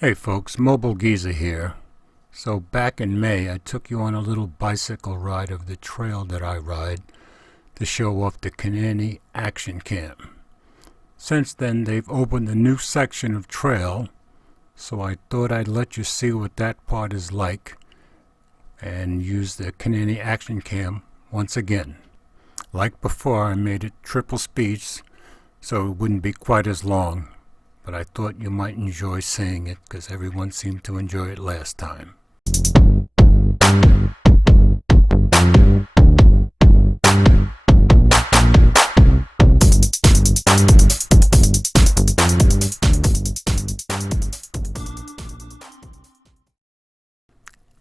Hey folks, Mobile Geezer here. So back in May I took you on a little bicycle ride of the trail that I ride to show off the Canany Action Camp. Since then they've opened a new section of trail, so I thought I'd let you see what that part is like and use the Canany Action Camp once again. Like before, I made it triple speeds so it wouldn't be quite as long, but I thought you might enjoy seeing it because everyone seemed to enjoy it last time.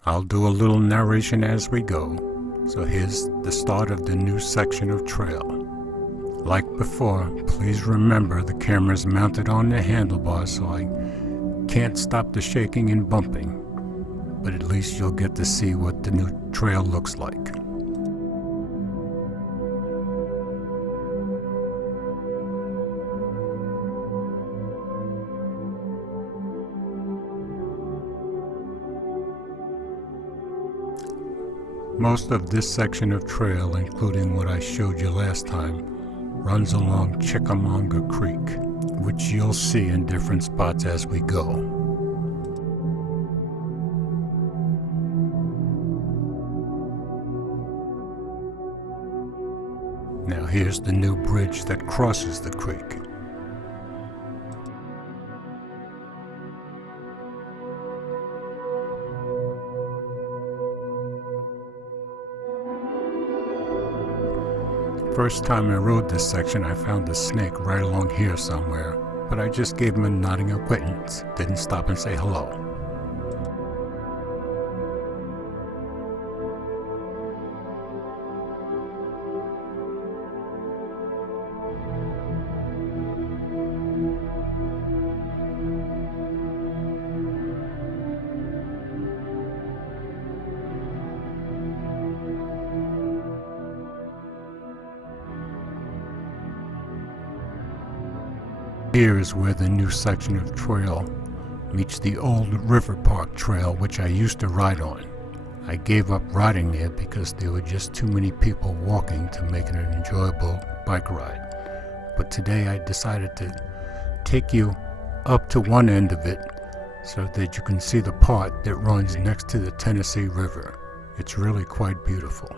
I'll do a little narration as we go. So here's the start of the new section of trail. Like before, please remember the camera's mounted on the handlebars so I can't stop the shaking and bumping, but at least you'll get to see what the new trail looks like. Most of this section of trail, including what I showed you last time, runs along Chickamauga Creek, which you'll see in different spots as we go. Now here's the new bridge that crosses the creek. First time I rode this section, I found a snake right along here somewhere, but I just gave him a nodding acquaintance, didn't stop and say hello. Here is where the new section of trail meets the old River Park Trail, which I used to ride on. I gave up riding there because there were just too many people walking to make it an enjoyable bike ride. But today I decided to take you up to one end of it so that you can see the part that runs next to the Tennessee River. It's really quite beautiful.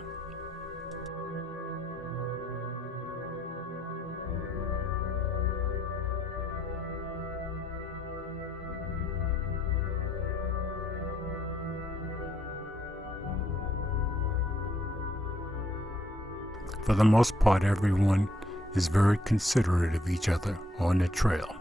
For the most part, everyone is very considerate of each other on the trail.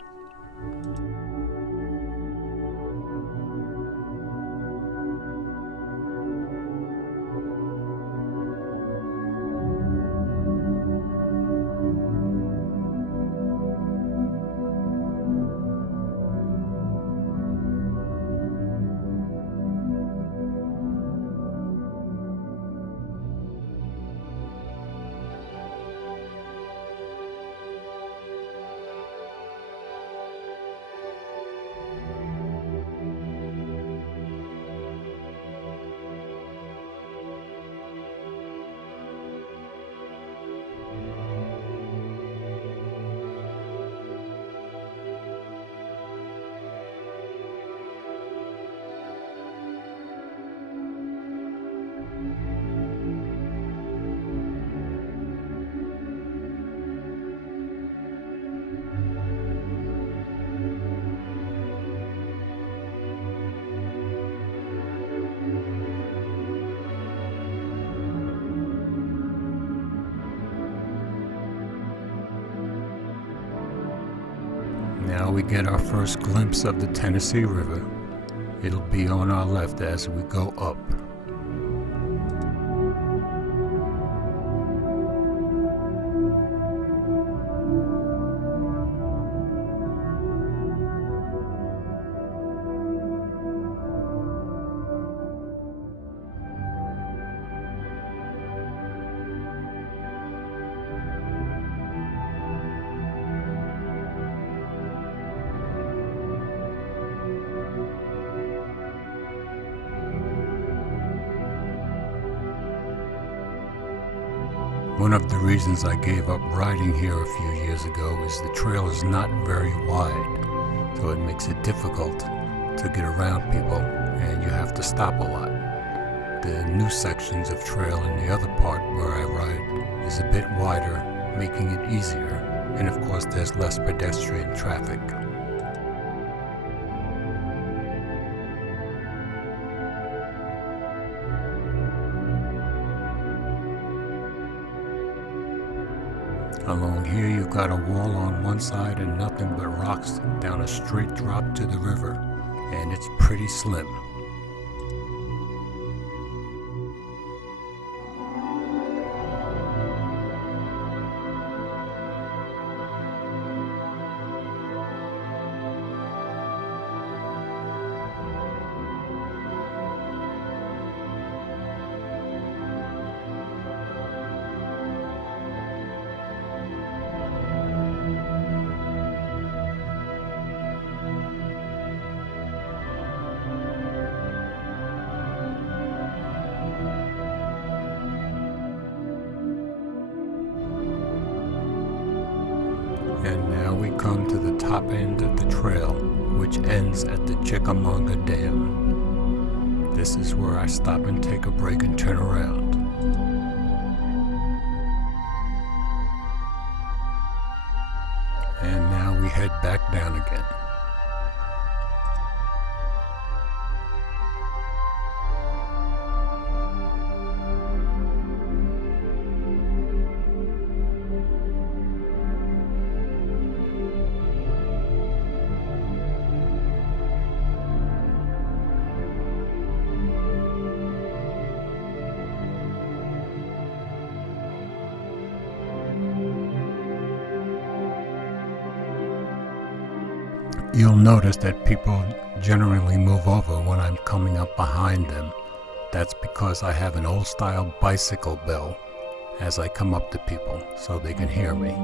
Now we get our first glimpse of the Tennessee River. It'll be on our left as we go up. One of the reasons I gave up riding here a few years ago is the trail is not very wide, so it makes it difficult to get around people and you have to stop a lot. The new sections of trail in the other part where I ride is a bit wider, making it easier, and of course there's less pedestrian traffic. Along here you've got a wall on one side and nothing but rocks down a straight drop to the river, and it's pretty slim. And now we come to the top end of the trail, which ends at the Chickamauga Dam. This is where I stop and take a break and turn around. And now we head back down again. You'll notice that people generally move over when I'm coming up behind them. That's because I have an old-style bicycle bell as I come up to people so they can hear me.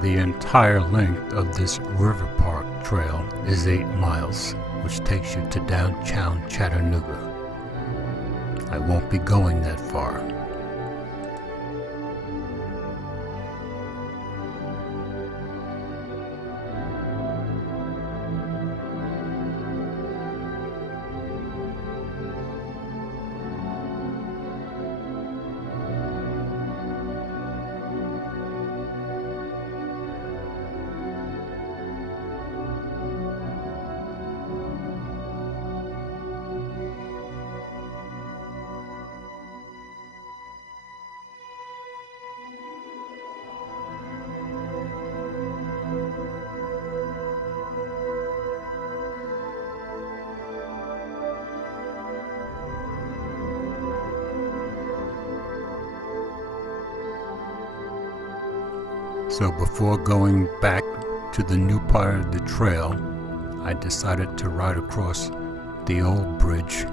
The entire length of this River Park Trail is 8 miles, which takes you to downtown Chattanooga. I won't be going that far. So before going back to the new part of the trail, I decided to ride across the old bridge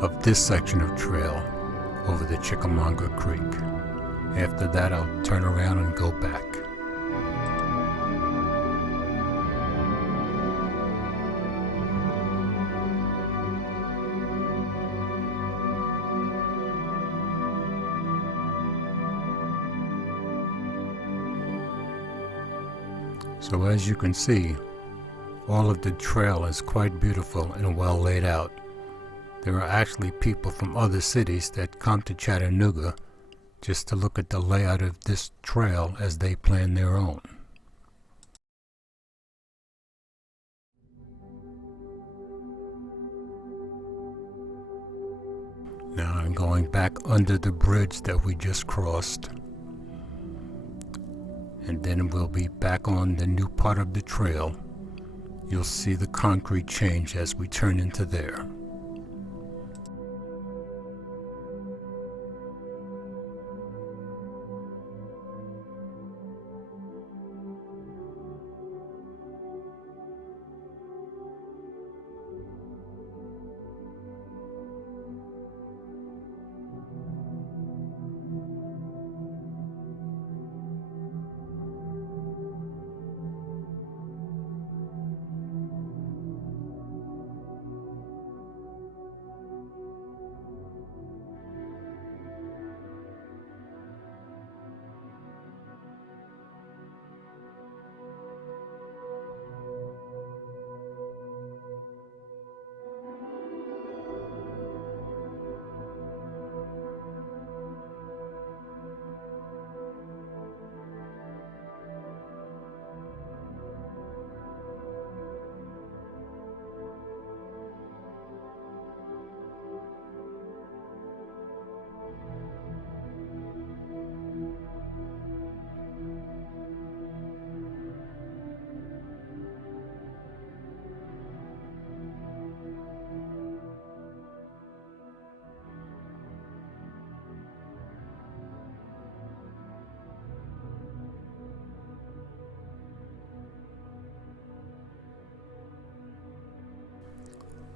of this section of trail over the Chickamauga Creek. After that, I'll turn around and go back. So as you can see, all of the trail is quite beautiful and well laid out. There are actually people from other cities that come to Chattanooga just to look at the layout of this trail as they plan their own. Now I'm going back under the bridge that we just crossed, and then we'll be back on the new part of the trail. You'll see the concrete change as we turn into there.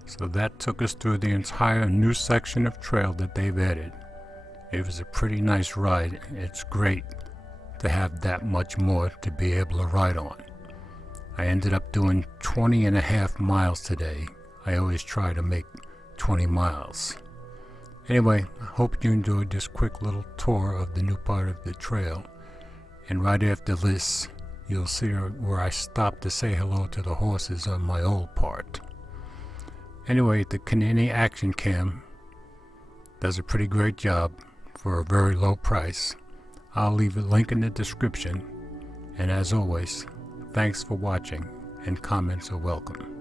So that took us through the entire new section of trail that they've added. It was a pretty nice ride. It's great to have that much more to be able to ride on. I ended up doing 20 and a half miles today. I always try to make 20 miles. Anyway, I hope you enjoyed this quick little tour of the new part of the trail. And right after this, you'll see where I stopped to say hello to the horses on my old part. Anyway, the Canany Action Cam does a pretty great job for a very low price. I'll leave a link in the description. And as always, thanks for watching, and comments are welcome.